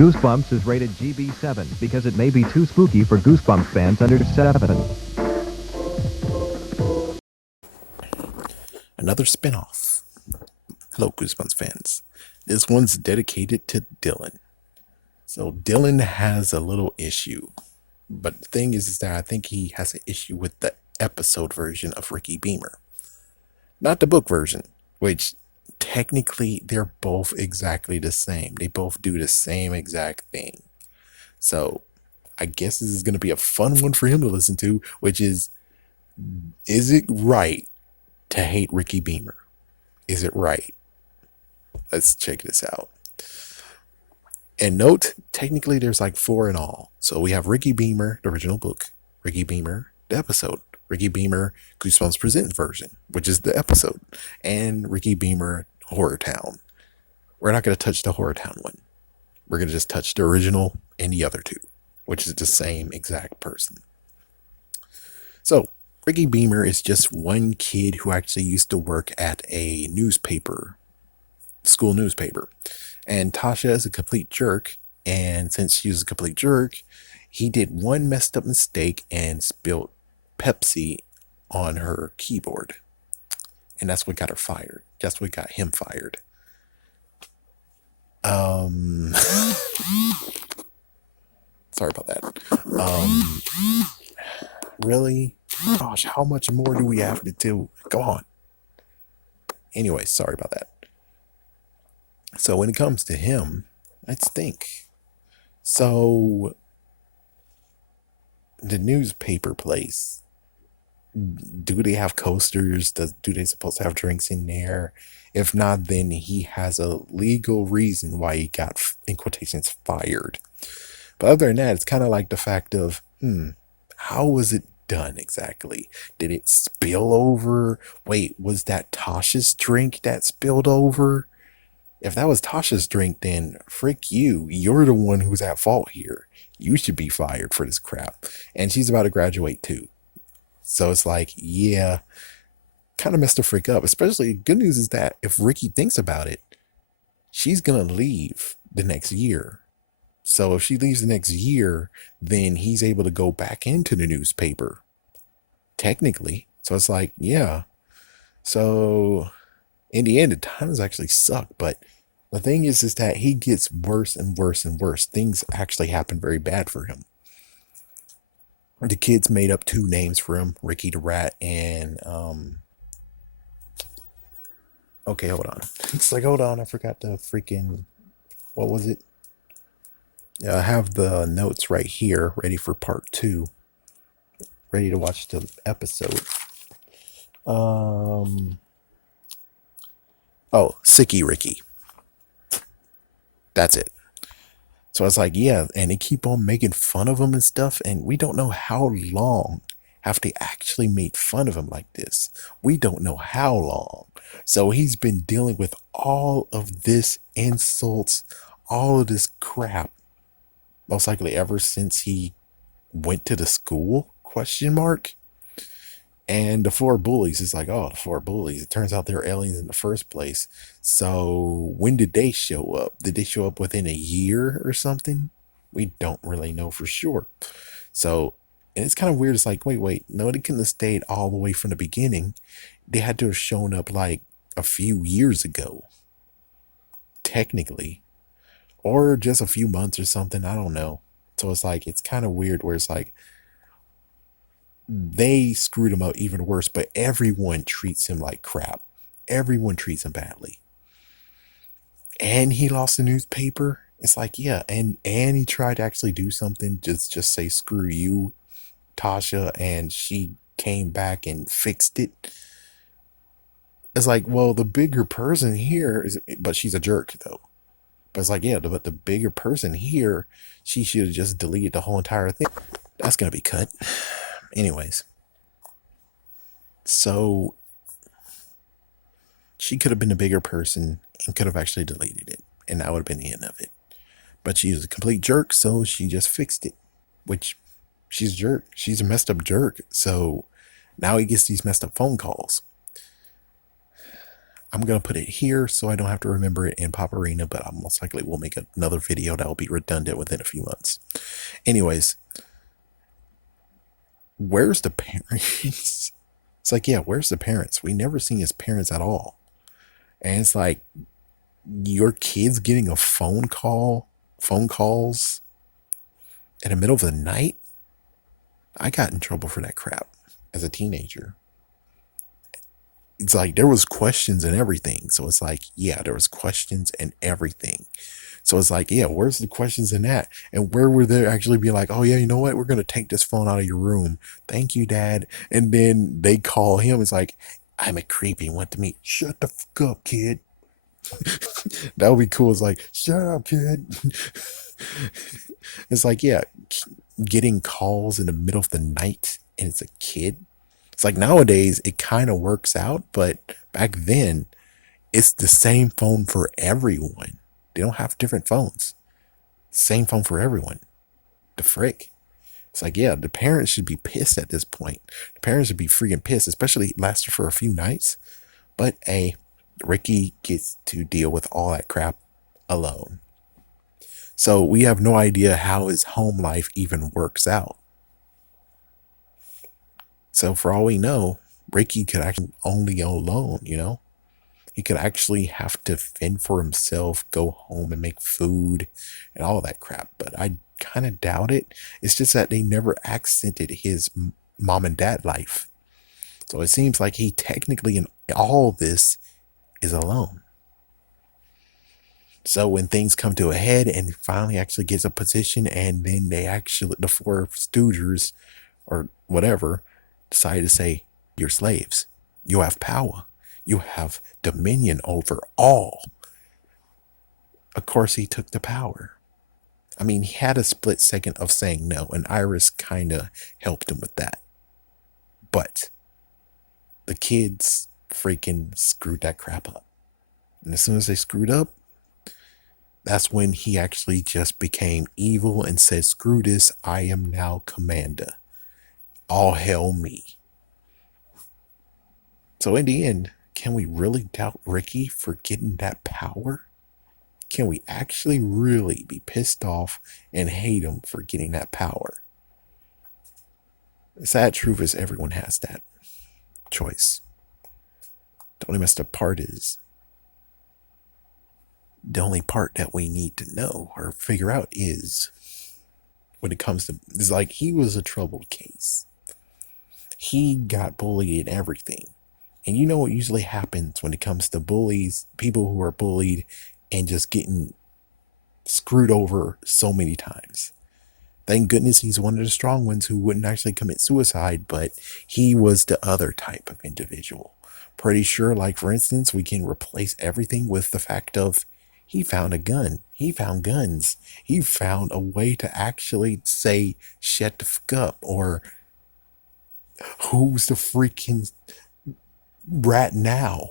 Goosebumps is rated GB7 because it may be too spooky for Goosebumps fans under 7. Another spinoff. Hello, Goosebumps fans. This one's dedicated to Dylan. So Dylan has a little issue. But the thing is that I think he has an issue with the episode version of Ricky Beamer. Not the book version, which technically they're both exactly the same. They both do the same exact thing. So I guess this is going to be a fun one for him to listen to, which is it right to hate Ricky Beamer? Is it right? Let's check this out. And note, technically there's like 4 in all. So we have Ricky Beamer, the original book, Ricky Beamer, the episode, Ricky Beamer, Goosebumps Presents version, which is the episode, and Ricky Beamer, Horror Town. We're not going to touch the Horror Town one. We're going to just touch the original and the other 2, which is the same exact person. So, Ricky Beamer is just one kid who actually used to work at a newspaper, school newspaper. And Tasha is a complete jerk. And since she was a complete jerk, he did one messed up mistake and spilled Pepsi on her keyboard. And that's what got her fired. That's what got him fired. Sorry about that. Really? Gosh, how much more do we have to do? Go on. Anyway, sorry about that. So when it comes to him, let's think. So the newspaper place, do they have coasters? Do they supposed to have drinks in there? If not, then he has a legal reason why he got, in quotations, fired. But other than that, it's kind of like the fact of, how was it done exactly? Did it spill over? Wait, was that Tasha's drink that spilled over? If that was Tasha's drink, then frick you. You're the one who's at fault here. You should be fired for this crap. And she's about to graduate too. So it's like, yeah, kind of messed the frick up. Especially, good news is that if Ricky thinks about it, she's going to leave the next year. So if she leaves the next year, then he's able to go back into the newspaper. Technically. So it's like, yeah. So in the end, the times actually suck. But the thing is that he gets worse and worse and worse. Things actually happen very bad for him. The kids made up 2 names for him, Ricky the Rat and okay, hold on. It's like, hold on, I forgot the freaking, what was it? I have the notes right here, ready for part 2. Ready to watch the episode. Sicky Ricky. That's it. So I was like, yeah, and they keep on making fun of him and stuff, and we don't know how long have they actually made fun of him like this. We don't know how long. So he's been dealing with all of this insults, all of this crap, most likely ever since he went to the school, ? And the 4 bullies is like, oh, the 4 bullies. It turns out they're aliens in the first place. So when did they show up? Did they show up within a year or something? We don't really know for sure. So, and it's kind of weird. It's like, wait. No, they couldn't have stayed all the way from the beginning. They had to have shown up like a few years ago, technically. Or just a few months or something. I don't know. So it's like, it's kind of weird where it's like, they screwed him up even worse, but everyone treats him like crap. Everyone treats him badly. And he lost the newspaper. It's like, yeah, and he tried to actually do something, just say screw you, Tasha, and she came back and fixed it. It's like, well, the bigger person here is, but she's a jerk though. But it's like, yeah, but the bigger person here, she should have just deleted the whole entire thing. That's gonna be cut. Anyways, so she could have been a bigger person and could have actually deleted it, and that would have been the end of it. But she's a complete jerk, so she just fixed it, which she's a jerk. She's a messed up jerk, so now he gets these messed up phone calls. I'm going to put it here so I don't have to remember it in Pop Arena, but I most likely will make another video that will be redundant within a few months. Anyways, where's the parents? It's like, yeah, where's the parents? We never seen his parents at all. And it's like, your kid's getting a phone calls in the middle of the night. I got in trouble for that crap as a teenager. It's like there was questions and everything. So it's like, yeah, there was questions and everything. So it's like, yeah, where's the questions in that? And where would there actually be like, oh yeah, you know what? We're gonna take this phone out of your room. Thank you, Dad. And then they call him. It's like, I'm a creepy. Want to meet? Shut the fuck up, kid. That would be cool. It's like, shut up, kid. It's like, yeah, getting calls in the middle of the night and it's a kid. It's like nowadays it kind of works out, but back then it's the same phone for everyone. They don't have different phones. Same phone for everyone. The frick. It's like, yeah, the parents should be pissed at this point. The parents should be freaking pissed, especially it lasted for a few nights. But hey, Ricky gets to deal with all that crap alone. So we have no idea how his home life even works out. So for all we know, Ricky could actually only go alone, you know? He could actually have to fend for himself, go home and make food and all that crap. But I kind of doubt it. It's just that they never accented his mom and dad life. So it seems like he technically in all this is alone. So when things come to a head and he finally actually gets a position and then they actually, the four Stoogers or whatever, decide to say, you're slaves. You have power. You have dominion over all. Of course, he took the power. I mean, he had a split second of saying no, and Iris kind of helped him with that. But the kids freaking screwed that crap up. And as soon as they screwed up, that's when he actually just became evil and said, screw this, I am now commander. All hail me. So in the end, can we really doubt Ricky for getting that power? Can we actually really be pissed off and hate him for getting that power? The sad truth is everyone has that choice. The only messed up part is the only part that we need to know or figure out is when it comes to, it's like he was a troubled case. He got bullied and everything. And you know what usually happens when it comes to bullies, people who are bullied and just getting screwed over so many times. Thank goodness he's one of the strong ones who wouldn't actually commit suicide, but he was the other type of individual. Pretty sure, like for instance, we can replace everything with the fact of he found a gun. He found guns. He found a way to actually say, shut the fuck up, or who's the freaking rat now,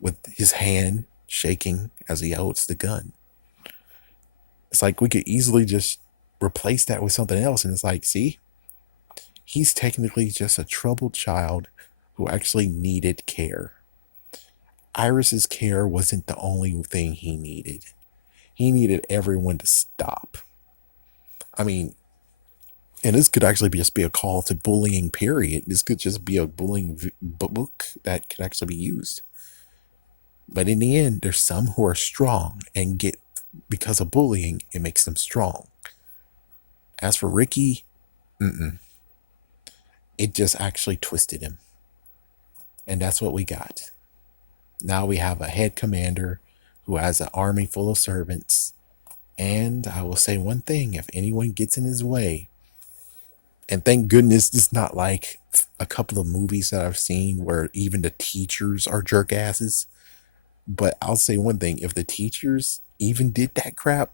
with his hand shaking as he holds the gun. It's like we could easily just replace that with something else. And it's like, see, he's technically just a troubled child who actually needed care. Iris's care wasn't the only thing he needed. He needed everyone to stop. I mean, and this could actually just be a call to bullying, period. This could just be a bullying book that could actually be used. But in the end, there's some who are strong and get, because of bullying, it makes them strong. As for Ricky, it just actually twisted him. And that's what we got. Now we have a head commander who has an army full of servants. And I will say one thing, if anyone gets in his way, and thank goodness it's not like a couple of movies that I've seen where even the teachers are jerk asses. But I'll say one thing, if the teachers even did that crap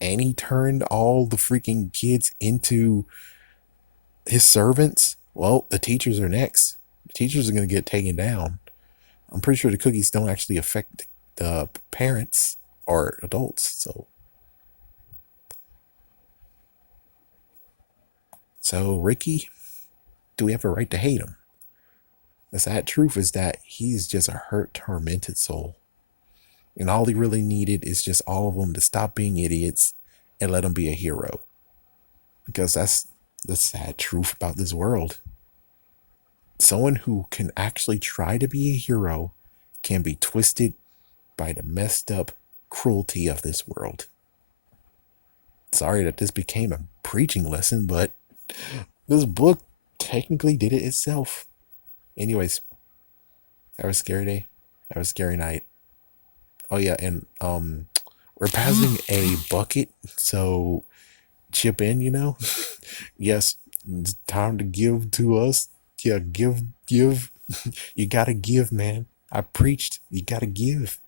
and he turned all the freaking kids into his servants, well, the teachers are next. The teachers are going to get taken down. I'm pretty sure the cookies don't actually affect the parents or adults. So Ricky, do we have a right to hate him? The sad truth is that he's just a hurt, tormented soul. And all he really needed is just all of them to stop being idiots and let him be a hero. Because that's the sad truth about this world. Someone who can actually try to be a hero can be twisted by the messed up cruelty of this world. Sorry that this became a preaching lesson, but this book technically did it itself. Anyways, that was a scary day. That was a scary night. Oh yeah, and we're passing a bucket, so chip in, Yes, it's time to give to us. Yeah, give. You gotta give, man. I preached. You gotta give.